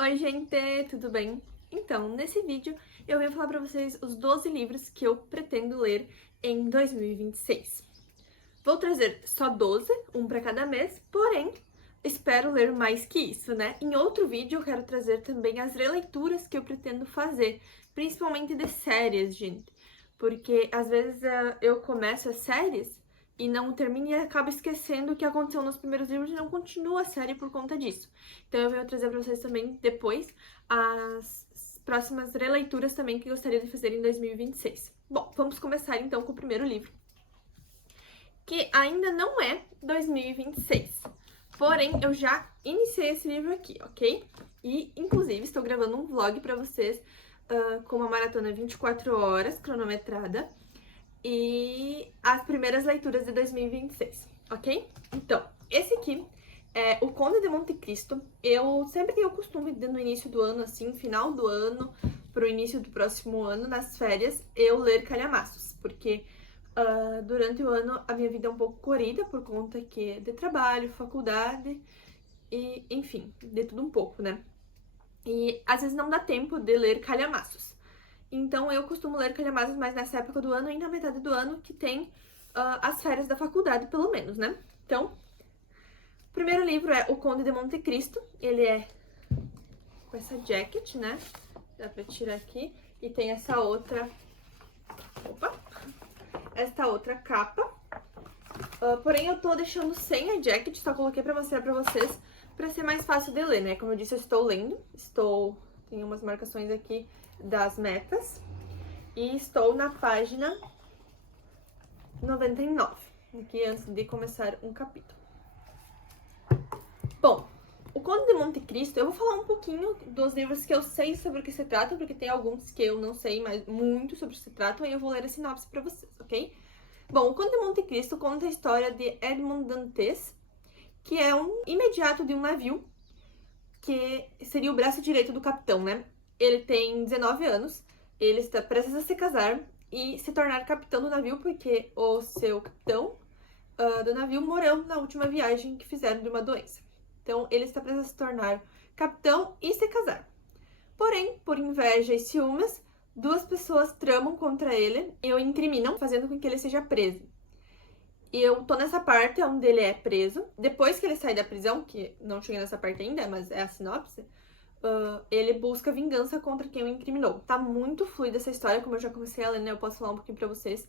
Oi, gente, tudo bem? Então, nesse vídeo eu venho falar pra vocês os 12 livros que eu pretendo ler em 2026. Vou trazer só 12, um pra cada mês, porém, espero ler mais que isso, né? Em outro vídeo eu quero trazer também as releituras que eu pretendo fazer, principalmente de séries, gente. Porque às vezes eu começo as séries e não termino e acabo esquecendo o que aconteceu nos primeiros livros e não continuo a série por conta disso. Então eu venho trazer pra vocês também depois as próximas releituras também que eu gostaria de fazer em 2026. Bom, vamos começar então com o primeiro livro, que ainda não é 2026. Porém, eu já iniciei esse livro aqui, ok? E, inclusive, estou gravando um vlog pra vocês com uma maratona 24 horas, cronometrada, e as primeiras leituras de 2026, ok? Então, esse aqui é O Conde de Monte Cristo. Eu sempre tenho o costume de, no início do ano, assim, final do ano, pro início do próximo ano, nas férias, eu ler calhamaços, porque durante o ano a minha vida é um pouco corrida por conta que de trabalho, faculdade e, enfim, de tudo um pouco, né? E às vezes não dá tempo de ler calhamaços. Então eu costumo ler calhamaços mais nessa época do ano e na metade do ano que tem as férias da faculdade, pelo menos, né? Então, o primeiro livro é O Conde de Monte Cristo. Ele é com essa jacket, né? Dá pra tirar aqui. E tem essa outra... Opa! Esta outra capa. Porém, eu tô deixando sem a jacket, só coloquei pra mostrar pra vocês, pra ser mais fácil de ler, né? Como eu disse, eu estou lendo, tem umas marcações aqui das metas, e estou na página 99, aqui antes de começar um capítulo. Bom, O Conde de Monte Cristo, eu vou falar um pouquinho dos livros que eu sei sobre o que se trata, porque tem alguns que eu não sei mais muito sobre o que se trata, e eu vou ler a sinopse pra vocês, ok? Bom, O Conde de Monte Cristo conta a história de Edmond Dantes, que é um imediato de um navio, que seria o braço direito do capitão, né? Ele tem 19 anos, ele está prestes a se casar e se tornar capitão do navio, porque o seu capitão do navio morreu na última viagem que fizeram de uma doença. Então, ele está prestes a se tornar capitão e se casar. Porém, por inveja e ciúmes, duas pessoas tramam contra ele e o incriminam, fazendo com que ele seja preso. E eu tô nessa parte onde ele é preso. Depois que ele sai da prisão, que não cheguei nessa parte ainda, mas é a sinopse, ele busca vingança contra quem o incriminou. Tá muito fluida essa história, como eu já comecei a ler, né? Eu posso falar um pouquinho pra vocês.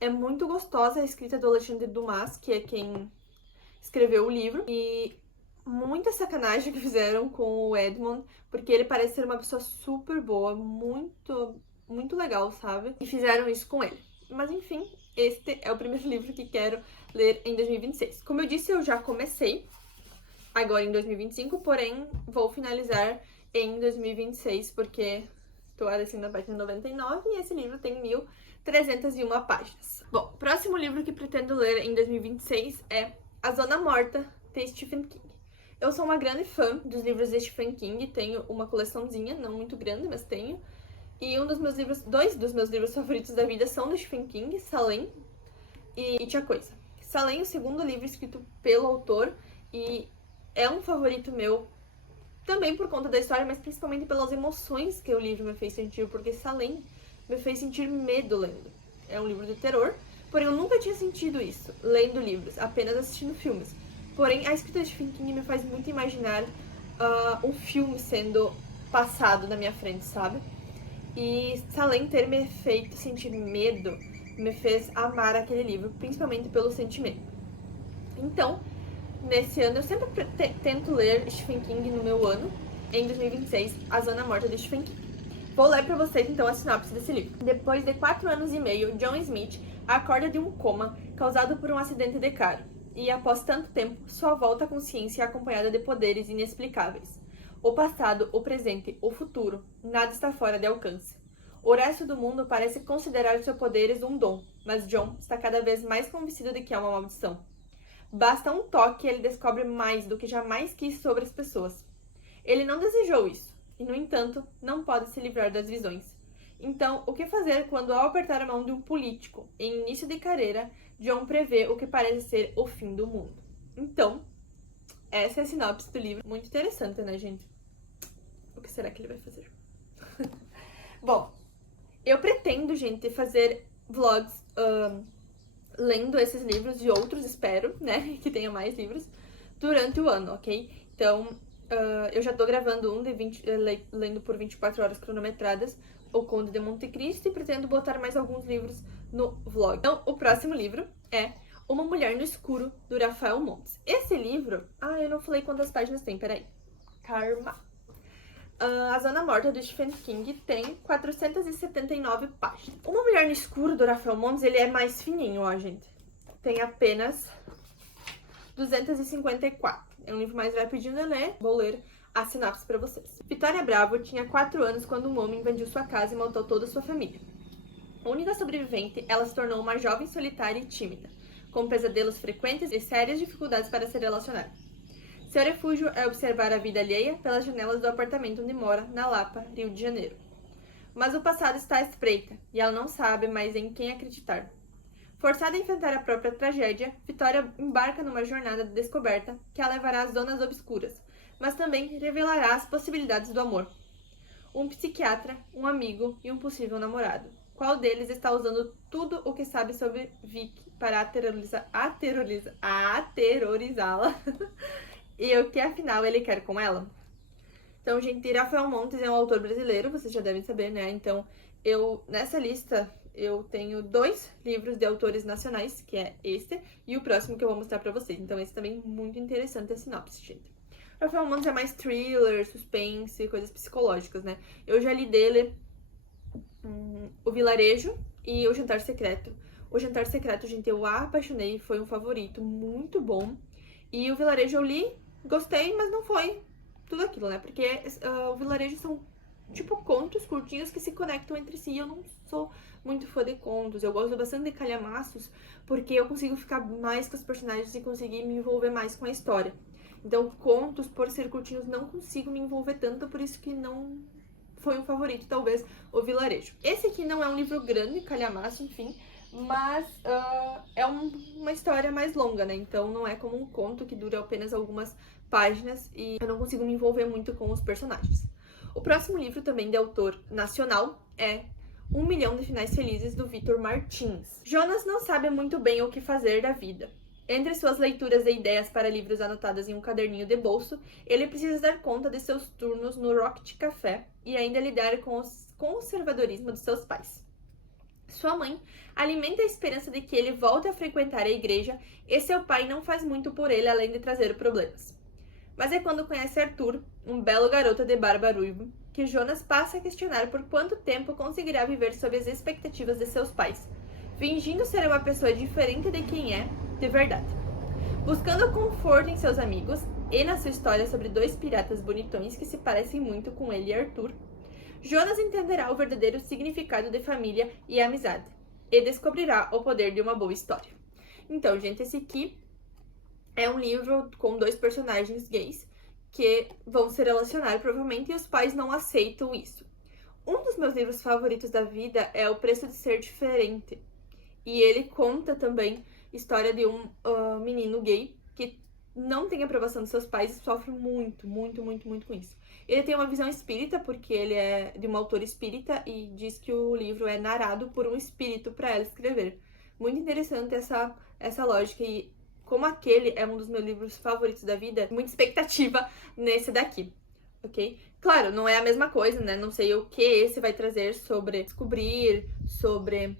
É muito gostosa a escrita do Alexandre Dumas, que é quem escreveu o livro. E muita sacanagem que fizeram com o Edmond, porque ele parece ser uma pessoa super boa, muito legal, sabe? E fizeram isso com ele. Mas enfim, este é o primeiro livro que quero ler em 2026. Como eu disse, eu já comecei agora em 2025, porém vou finalizar em 2026, porque estou assim na página 99 e esse livro tem 1.301 páginas. Bom, o próximo livro que pretendo ler em 2026 é A Zona Morta, de Stephen King. Eu sou uma grande fã dos livros de Stephen King, tenho uma coleçãozinha, não muito grande, mas tenho. E dois dos meus livros favoritos da vida são do Stephen King, Salem e It a Coisa. Salem, o segundo livro escrito pelo autor, e é um favorito meu também por conta da história, mas principalmente pelas emoções que o livro me fez sentir, porque Salem me fez sentir medo lendo. É um livro de terror, porém eu nunca tinha sentido isso lendo livros, apenas assistindo filmes. Porém, a escrita de Stephen King me faz muito imaginar um filme sendo passado na minha frente, sabe? E Salem ter me feito sentir medo me fez amar aquele livro, principalmente pelo sentimento. Então, nesse ano, eu sempre tento ler Stephen King no meu ano. Em 2026, A Zona Morta de Stephen King. Vou ler pra vocês, então, a sinopse desse livro. Depois de 4 anos e meio, John Smith acorda de um coma causado por um acidente de carro. E, após tanto tempo, sua volta à consciência é acompanhada de poderes inexplicáveis. O passado, o presente, o futuro, nada está fora de alcance. O resto do mundo parece considerar seus poderes um dom, mas John está cada vez mais convencido de que é uma maldição. Basta um toque e ele descobre mais do que jamais quis sobre as pessoas. Ele não desejou isso, e no entanto, não pode se livrar das visões. Então, o que fazer quando, ao apertar a mão de um político em início de carreira, John prevê o que parece ser o fim do mundo? Então, essa é a sinopse do livro. Muito interessante, né, gente? O que será que ele vai fazer? Bom, eu pretendo, gente, fazer vlogs lendo esses livros e outros, espero, né, que tenha mais livros, durante o ano, ok? Então, eu já tô gravando um de 20, lendo por 24 horas cronometradas, O Conde de Monte Cristo, e pretendo botar mais alguns livros no vlog. Então, o próximo livro é Uma Mulher no Escuro, do Rafael Montes. Esse livro... eu não falei quantas páginas tem, peraí. Karma. A Zona Morta, do Stephen King, tem 479 páginas. Uma Mulher no Escuro, do Rafael Montes, ele é mais fininho, ó, gente. Tem apenas 254. É um livro mais rapidinho de ler. Vou ler a sinopse pra vocês. Vitória Bravo tinha 4 anos quando um homem invadiu sua casa e matou toda a sua família. A única sobrevivente, ela se tornou uma jovem solitária e tímida, com pesadelos frequentes e sérias dificuldades para se relacionar. Seu refúgio é observar a vida alheia pelas janelas do apartamento onde mora, na Lapa, Rio de Janeiro. Mas o passado está à espreita, e ela não sabe mais em quem acreditar. Forçada a enfrentar a própria tragédia, Vitória embarca numa jornada de descoberta que a levará às zonas obscuras, mas também revelará as possibilidades do amor. Um psiquiatra, um amigo e um possível namorado. Qual deles está usando tudo o que sabe sobre Vicky para aterrorizá-la? E o que afinal ele quer com ela? Então, gente, Rafael Montes é um autor brasileiro, vocês já devem saber, né? Então, nessa lista, eu tenho 2 livros de autores nacionais, que é este e o próximo que eu vou mostrar pra vocês. Então, esse também é muito interessante a sinopse, gente. Rafael Montes é mais thriller, suspense, coisas psicológicas, né? Eu já li dele O Vilarejo e O Jantar Secreto. O Jantar Secreto, gente, eu apaixonei, foi um favorito, muito bom. E O Vilarejo eu li, gostei, mas não foi tudo aquilo, né? Porque o Vilarejo são, tipo, contos curtinhos que se conectam entre si. Eu não sou muito fã de contos. Eu gosto bastante de calhamaços, porque eu consigo ficar mais com os personagens e conseguir me envolver mais com a história. Então, contos, por ser curtinhos, não consigo me envolver tanto, por isso que não foi um favorito, talvez, O Vilarejo. Esse aqui não é um livro grande, calhamaço, enfim, mas é uma história mais longa, né? Então não é como um conto que dura apenas algumas páginas e eu não consigo me envolver muito com os personagens. O próximo livro, também de autor nacional, é 1 Milhão de Finais Felizes, do Vitor Martins. Jonas não sabe muito bem o que fazer da vida. Entre suas leituras e ideias para livros anotadas em um caderninho de bolso, ele precisa dar conta de seus turnos no Rocket Café e ainda lidar com o conservadorismo de seus pais. Sua mãe alimenta a esperança de que ele volte a frequentar a igreja e seu pai não faz muito por ele além de trazer problemas. Mas é quando conhece Arthur, um belo garoto de barba ruiva, que Jonas passa a questionar por quanto tempo conseguirá viver sob as expectativas de seus pais, fingindo ser uma pessoa diferente de quem é de verdade. Buscando conforto em seus amigos e na sua história sobre 2 piratas bonitões que se parecem muito com ele e Arthur, Jonas entenderá o verdadeiro significado de família e amizade e descobrirá o poder de uma boa história. Então, gente, esse aqui é um livro com 2 personagens gays que vão se relacionar provavelmente e os pais não aceitam isso. Um dos meus livros favoritos da vida é O Preço de Ser Diferente. E ele conta também a história de um menino gay que não tem aprovação dos seus pais e sofre muito, muito, muito, muito com isso. Ele tem uma visão espírita, porque ele é de uma autora espírita e diz que o livro é narrado por um espírito para ela escrever. Muito interessante essa lógica e como aquele é um dos meus livros favoritos da vida, muita expectativa nesse daqui, ok? Claro, não é a mesma coisa, né? Não sei o que esse vai trazer sobre descobrir, sobre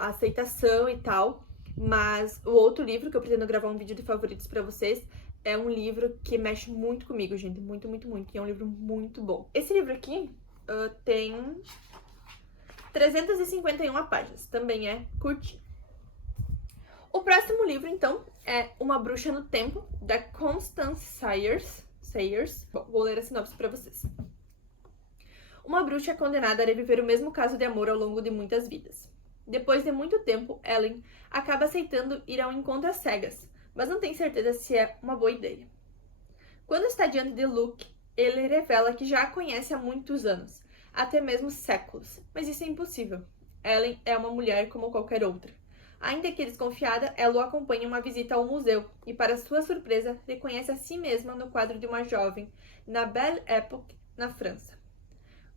aceitação e tal, mas o outro livro que eu pretendo gravar um vídeo de favoritos pra vocês é um livro que mexe muito comigo, gente, muito, muito, muito, e é um livro muito bom. Esse livro aqui tem 351 páginas, também é curtinho. O próximo livro, então, é Uma Bruxa no Tempo, da Constance Sayers. Bom, vou ler a sinopse pra vocês. Uma bruxa é condenada a reviver o mesmo caso de amor ao longo de muitas vidas. Depois de muito tempo, Ellen acaba aceitando ir ao encontro às cegas, mas não tem certeza se é uma boa ideia. Quando está diante de Luke, ele revela que já a conhece há muitos anos, até mesmo séculos, mas isso é impossível. Ellen é uma mulher como qualquer outra. Ainda que desconfiada, ela o acompanha em uma visita ao museu e, para sua surpresa, reconhece a si mesma no quadro de uma jovem na Belle na França.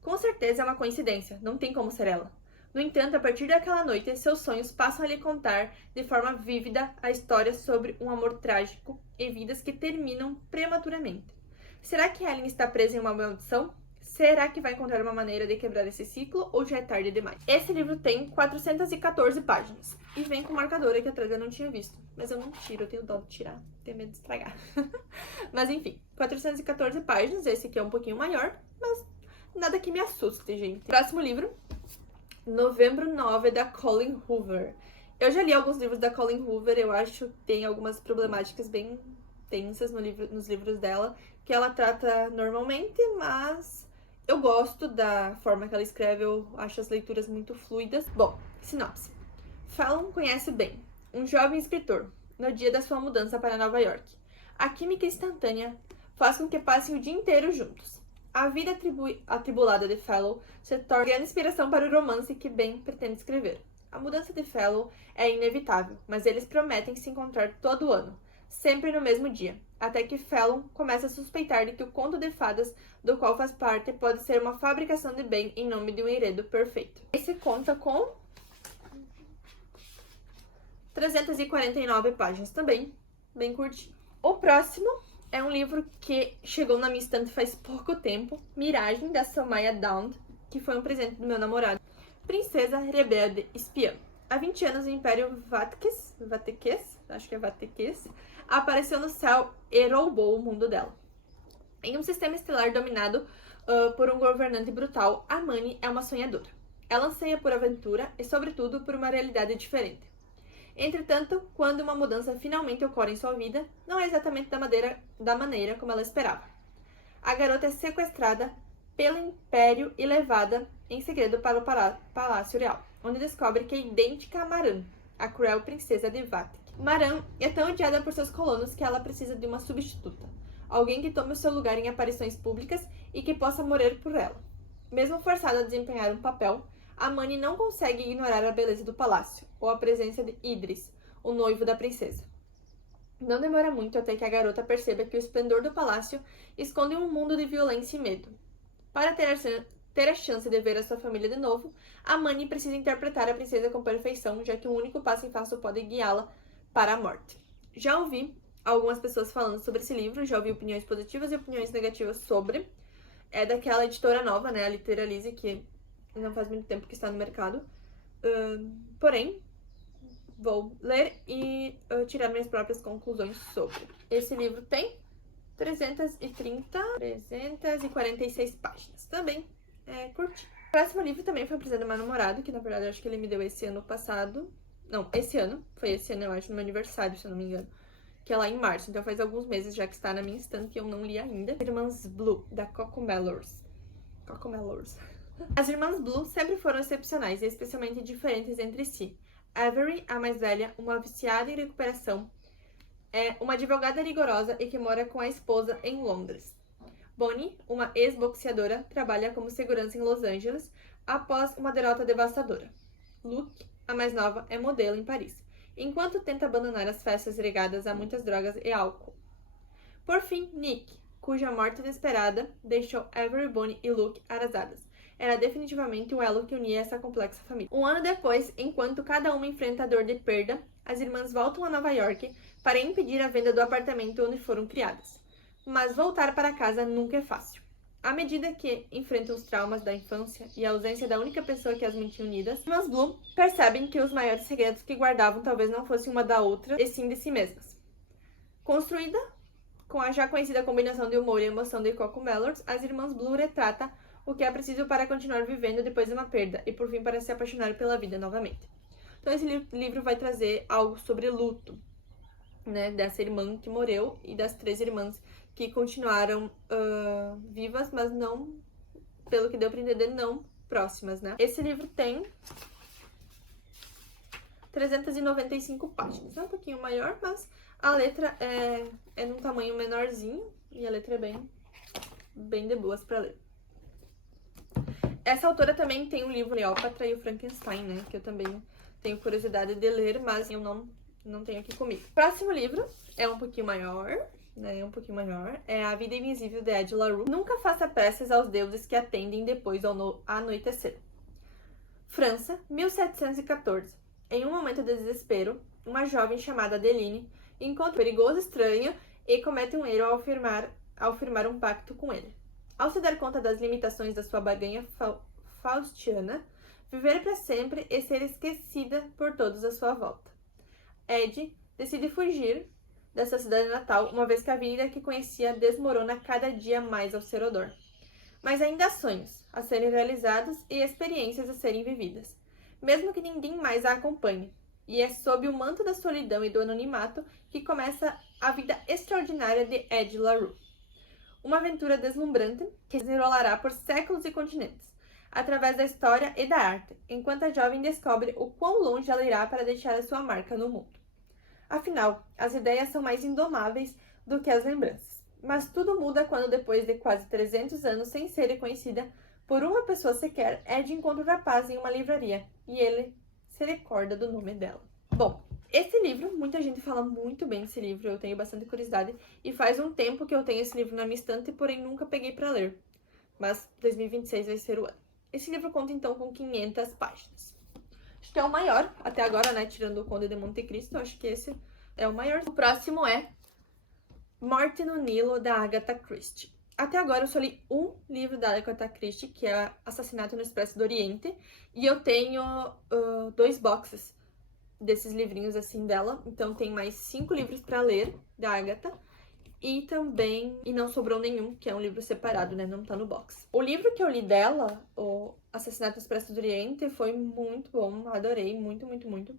Com certeza é uma coincidência, não tem como ser ela. No entanto, a partir daquela noite, seus sonhos passam a lhe contar de forma vívida a história sobre um amor trágico e vidas que terminam prematuramente. Será que Ellen está presa em uma maldição? Será que vai encontrar uma maneira de quebrar esse ciclo ou já é tarde demais? Esse livro tem 414 páginas e vem com marcador aqui atrás, eu não tinha visto. Mas eu não tiro, eu tenho dó de tirar, tenho medo de estragar. Mas enfim, 414 páginas, esse aqui é um pouquinho maior, mas nada que me assuste, gente. Próximo livro, Novembro 9, da Colleen Hoover. Eu já li alguns livros da Colleen Hoover, eu acho que tem algumas problemáticas bem tensas nos livros dela, que ela trata normalmente, mas eu gosto da forma que ela escreve, eu acho as leituras muito fluidas. Bom, sinopse. Fallon conhece Ben, um jovem escritor, no dia da sua mudança para Nova York. A química instantânea faz com que passem o dia inteiro juntos. A vida atribulada de Fallon se torna grande inspiração para o romance que Ben pretende escrever. A mudança de Fallon é inevitável, mas eles prometem se encontrar todo ano, sempre no mesmo dia, até que Fallon começa a suspeitar de que o conto de fadas do qual faz parte pode ser uma fabricação de Ben em nome de um enredo perfeito. Esse conta com 349 páginas também, bem curtinho. O próximo é um livro que chegou na minha estante faz pouco tempo, Miragem, da Somaya Daund, que foi um presente do meu namorado. Princesa Rebelde Espiã. Há 20 anos o Império Vateques, acho que é Vateques, apareceu no céu e roubou o mundo dela. Em um sistema estelar dominado por um governante brutal, Amani é uma sonhadora. Ela anseia por aventura e, sobretudo, por uma realidade diferente. Entretanto, quando uma mudança finalmente ocorre em sua vida, não é exatamente da maneira como ela esperava. A garota é sequestrada pelo Império e levada em segredo para o Palácio Real, onde descobre que é idêntica a Maran, a cruel princesa de Vatek. Maran é tão odiada por seus colonos que ela precisa de uma substituta, alguém que tome o seu lugar em aparições públicas e que possa morrer por ela. Mesmo forçada a desempenhar um papel, Amani não consegue ignorar a beleza do palácio, ou a presença de Idris, o noivo da princesa. Não demora muito até que a garota perceba que o esplendor do palácio esconde um mundo de violência e medo. Para ter a chance de ver a sua família de novo, Amani precisa interpretar a princesa com perfeição, já que um único passo em falso pode guiá-la para a morte. Já ouvi algumas pessoas falando sobre esse livro, já ouvi opiniões positivas e opiniões negativas sobre. É daquela editora nova, né, a Literalize, que não faz muito tempo que está no mercado. Porém, vou ler e tirar minhas próprias conclusões sobre. Esse livro tem 346 páginas. Também é curtinho. O próximo livro também foi um presente do meu namorado, que na verdade eu acho que ele me deu esse ano passado. Não, esse ano. Foi esse ano, eu acho, no meu aniversário, se eu não me engano. Que é lá em março. Então faz alguns meses já que está na minha estante e eu não li ainda. Irmãs Blue, da Cocomelons. As Irmãs Blue sempre foram excepcionais e especialmente diferentes entre si. Avery, a mais velha, uma viciada em recuperação, é uma advogada rigorosa e que mora com a esposa em Londres. Bonnie, uma ex-boxeadora, trabalha como segurança em Los Angeles após uma derrota devastadora. Luke, a mais nova, é modelo em Paris, enquanto tenta abandonar as festas regadas a muitas drogas e álcool. Por fim, Nick, cuja morte inesperada deixou Avery, Bonnie e Luke arrasadas. Era definitivamente o elo que unia essa complexa família. Um ano depois, enquanto cada uma enfrenta a dor de perda, as irmãs voltam a Nova York para impedir a venda do apartamento onde foram criadas. Mas voltar para casa nunca é fácil. À medida que enfrentam os traumas da infância e a ausência da única pessoa que as mantinha unidas, as irmãs Bloom percebem que os maiores segredos que guardavam talvez não fossem uma da outra, e sim de si mesmas. Construída com a já conhecida combinação de humor e emoção de Cocomelons, as irmãs Blue retrata o que é preciso para continuar vivendo depois de uma perda e por fim para se apaixonar pela vida novamente. Então esse livro vai trazer algo sobre luto, né, dessa irmã que morreu e das 3 irmãs que continuaram vivas, mas não, pelo que deu pra entender, não próximas, né. Esse livro tem 395 páginas, é um pouquinho maior, mas a letra é num tamanho menorzinho e a letra é bem de boas pra ler. Essa autora também tem um livro, Cleópatra e o Frankenstein, né? Que eu também tenho curiosidade de ler, mas eu não tenho aqui comigo. O próximo livro é um pouquinho maior, né, um pouquinho maior, é A Vida Invisível de Ed La Rue. Nunca faça preces aos deuses que atendem depois do anoitecer. França, 1714. Em um momento de desespero, uma jovem chamada Adeline encontra um perigoso estranho e comete um erro ao firmar um pacto com ele. Ao se dar conta das limitações da sua barganha faustiana, viver para sempre e ser esquecida por todos à sua volta. Ed decide fugir da sua cidade natal, uma vez que a vida que conhecia desmorona cada dia mais ao seu redor. Mas ainda há sonhos a serem realizados e experiências a serem vividas, mesmo que ninguém mais a acompanhe. E é sob o manto da solidão e do anonimato que começa a vida extraordinária de Ed La Rue. Uma aventura deslumbrante que se desenrolará por séculos e continentes, através da história e da arte, enquanto a jovem descobre o quão longe ela irá para deixar a sua marca no mundo. Afinal, as ideias são mais indomáveis do que as lembranças. Mas tudo muda quando, depois de quase 300 anos sem ser reconhecida por uma pessoa sequer, Ed encontra o rapaz em uma livraria e ele se recorda do nome dela. Bom, esse livro, muita gente fala muito bem desse livro, eu tenho bastante curiosidade e faz um tempo que eu tenho esse livro na minha estante, porém nunca peguei para ler. Mas 2026 vai ser o ano. Esse livro conta então com 500 páginas. Acho que é o maior, até agora, né, tirando o Conde de Monte Cristo, acho que esse é o maior. O próximo é Morte no Nilo, da Agatha Christie. Até agora eu só li um livro da Agatha Christie, que é Assassinato no Expresso do Oriente, e eu tenho 2 boxes desses livrinhos assim dela, então tem mais 5 livros para ler da Agatha. E também, e não sobrou nenhum, que é um livro separado, né? Não tá no box. O livro que eu li dela, o Assassinato no Expresso do Oriente, foi muito bom, adorei, muito, muito, muito.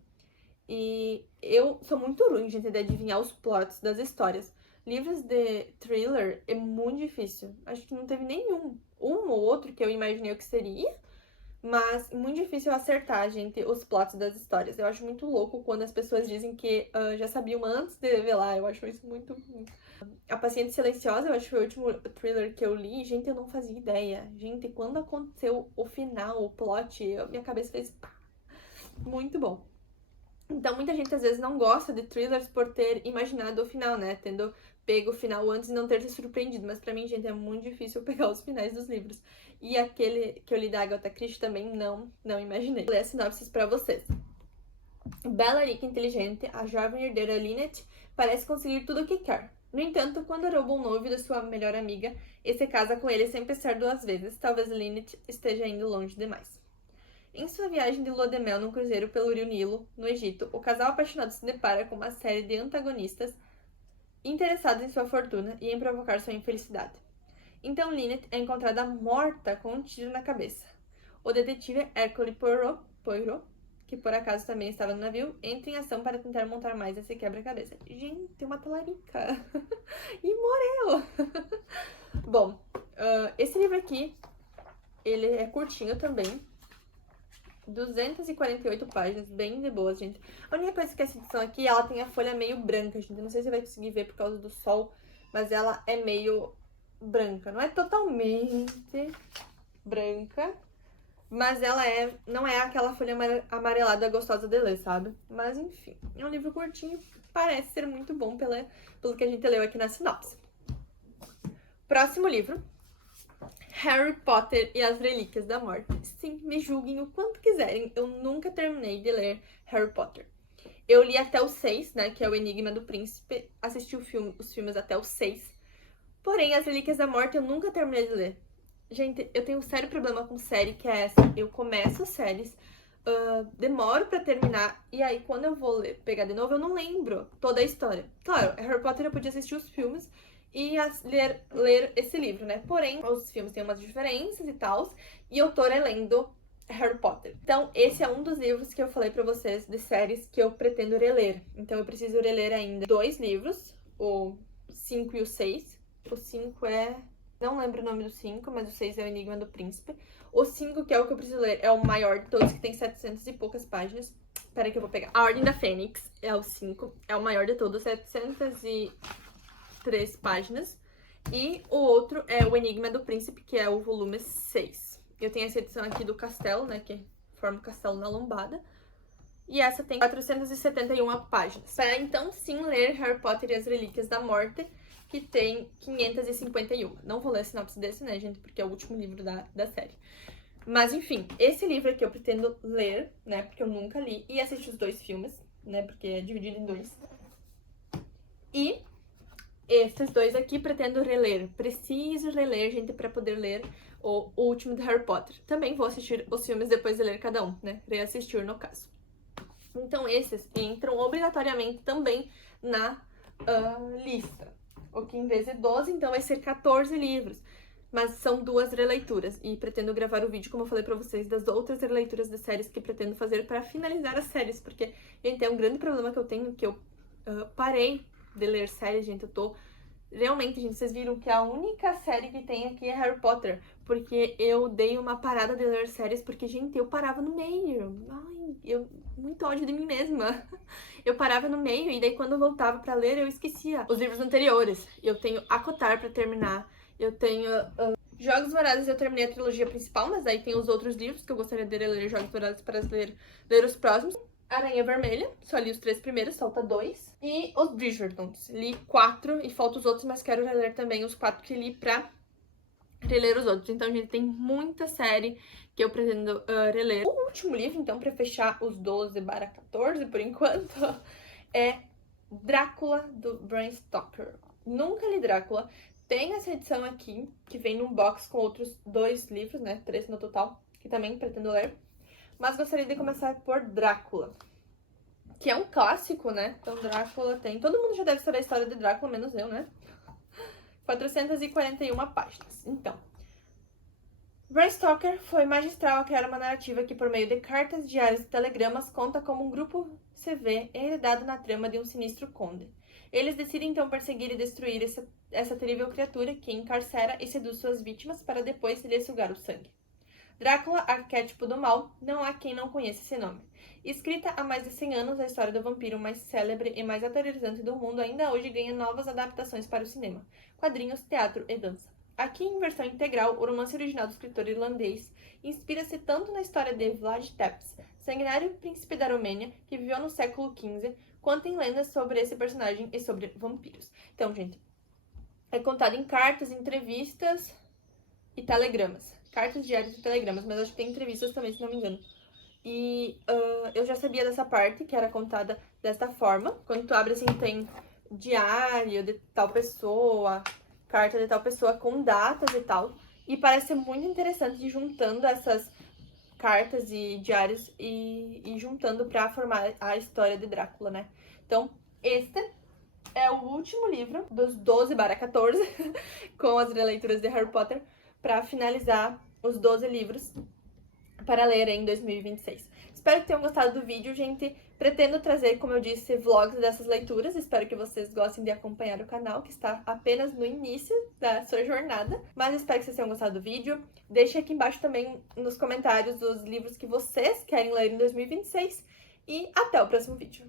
E eu sou muito ruim, gente, de adivinhar os plots das histórias. Livros de thriller é muito difícil. Acho que não teve nenhum, um ou outro que eu imaginei o que seria, mas muito difícil acertar, gente, os plots das histórias. Eu acho muito louco quando as pessoas dizem que já sabiam antes de revelar. Eu acho isso muito... A Paciente Silenciosa, eu acho que foi o último thriller que eu li. Gente, eu não fazia ideia. Gente, quando aconteceu o final, o plot, minha cabeça fez... Muito bom. Então, muita gente às vezes não gosta de thrillers por ter imaginado o final, né? Tendo pego o final antes e não ter se surpreendido. Mas pra mim, gente, é muito difícil pegar os finais dos livros. E aquele que eu li da Agatha Christie também não imaginei. Vou ler as sinopses pra vocês. Bela, rica e inteligente, a jovem herdeira Lynette parece conseguir tudo o que quer. No entanto, quando rouba um noivo de sua melhor amiga e se casa com ele sem pensar 2 vezes, talvez Lynette esteja indo longe demais. Em sua viagem de lua de mel num cruzeiro pelo rio Nilo, no Egito, o casal apaixonado se depara com uma série de antagonistas interessados em sua fortuna e em provocar sua infelicidade. Então Lynette é encontrada morta com um tiro na cabeça. O detetive Hercule Poirot, que por acaso também estava no navio, entra em ação para tentar montar mais esse quebra-cabeça. Gente, uma talarica! E morreu! Bom, esse livro aqui, ele é curtinho também. 248 páginas, bem de boas, gente. A única coisa que essa edição aqui, ela tem a folha meio branca, gente. Não sei se você vai conseguir ver por causa do sol, mas ela é meio branca. Não é totalmente branca, mas ela não é aquela folha amarelada gostosa de ler, sabe? Mas enfim, é um livro curtinho, parece ser muito bom pelo que a gente leu aqui na sinopse. Próximo livro. Harry Potter e as Relíquias da Morte. Sim, me julguem o quanto quiserem, eu nunca terminei de ler Harry Potter. Eu li até o 6, né, que é o Enigma do Príncipe, assisti os filmes até o 6. Porém, as Relíquias da Morte eu nunca terminei de ler. Gente, eu tenho um sério problema com série, que é essa. Eu começo séries, demoro pra terminar, e aí quando eu vou pegar de novo, eu não lembro toda a história. Claro, Harry Potter eu podia assistir os filmes e ler esse livro, né? Porém, os filmes têm umas diferenças e tal, e eu tô relendo Harry Potter. Então, esse é um dos livros que eu falei pra vocês de séries que eu pretendo reler. Então, eu preciso reler ainda 2 livros, o 5 e o 6. O 5 é... não lembro o nome do 5, mas o 6 é o Enigma do Príncipe. O 5, que é o que eu preciso ler, é o maior de todos, que tem 700 e poucas páginas. Espera que eu vou pegar. A Ordem da Fênix é o 5, é o maior de todos, 703 páginas. E o outro é o Enigma do Príncipe, que é o volume 6. Eu tenho essa edição aqui do castelo, né, que forma o castelo na lombada. E essa tem 471 páginas. Para então sim ler Harry Potter e as Relíquias da Morte, que tem 551. Não vou ler a sinopse desse, né, gente, porque é o último livro da série. Mas, enfim, esse livro aqui eu pretendo ler, né, porque eu nunca li, e assistir os 2 filmes, né, porque é dividido em 2. E esses 2 aqui pretendo reler. Preciso reler, gente, pra poder ler o último de Harry Potter. Também vou assistir os filmes depois de ler cada um, né, reassistir no caso. Então, esses entram obrigatoriamente também na lista. O que em vez de 12, então vai ser 14 livros. Mas são 2 releituras. E pretendo gravar o vídeo, como eu falei pra vocês, das outras releituras de séries que pretendo fazer pra finalizar as séries. Porque, gente, é um grande problema que eu tenho, que eu parei de ler séries, gente. Eu tô... Realmente, gente, vocês viram que a única série que tem aqui é Harry Potter. Porque eu dei uma parada de ler séries, porque, gente, eu parava no meio. Ai, muito ódio de mim mesma. Eu parava no meio e daí quando eu voltava pra ler, eu esquecia os livros anteriores. Eu tenho Acotar pra terminar. Eu tenho Jogos Vorazes, eu terminei a trilogia principal, mas aí tem os outros livros que eu gostaria de ler, Jogos Vorazes, para ler os próximos. Aranha Vermelha, só li os 3 primeiros, falta 2. E os Bridgertons, li 4 e faltam os outros, mas quero reler também os 4 que li pra reler os outros. Então, gente, tem muita série que eu pretendo reler. O último livro, então, pra fechar os 12/14, por enquanto, é Drácula, do Bram Stoker. Nunca li Drácula. Tem essa edição aqui, que vem num box com outros 2 livros, né? 3 no total, que também pretendo ler. Mas gostaria de começar por Drácula, que é um clássico, né? Então, Drácula tem... Todo mundo já deve saber a história de Drácula, menos eu, né? 441 páginas. Então, Bram Stoker foi magistral a criar uma narrativa que, por meio de cartas, diários e telegramas, conta como um grupo se vê enredado na trama de um sinistro conde. Eles decidem então perseguir e destruir essa terrível criatura que encarcera e seduz suas vítimas para depois lhe sugar o sangue. Drácula, arquétipo do mal, não há quem não conheça esse nome. Escrita há mais de 100 anos, a história do vampiro mais célebre e mais aterrorizante do mundo ainda hoje ganha novas adaptações para o cinema, quadrinhos, teatro e dança. Aqui, em versão integral, o romance original do escritor irlandês inspira-se tanto na história de Vlad Tepes, sanguinário príncipe da Romênia, que viveu no século XV, quanto em lendas sobre esse personagem e sobre vampiros. Então, gente, é contado em cartas, entrevistas e telegramas. Cartas, diários e telegramas, mas acho que tem entrevistas também, se não me engano. E eu já sabia dessa parte, que era contada desta forma. Quando tu abre, assim, tem diário de tal pessoa, carta de tal pessoa com datas e tal. E parece ser muito interessante ir juntando essas cartas e diários e juntando pra formar a história de Drácula, né? Então, este é o último livro dos 12/14, com as releituras de Harry Potter, pra finalizar os 12 livros para ler em 2026. Espero que tenham gostado do vídeo, gente. Pretendo trazer, como eu disse, vlogs dessas leituras. Espero que vocês gostem de acompanhar o canal, que está apenas no início da sua jornada. Mas espero que vocês tenham gostado do vídeo. Deixe aqui embaixo também nos comentários os livros que vocês querem ler em 2026. E até o próximo vídeo.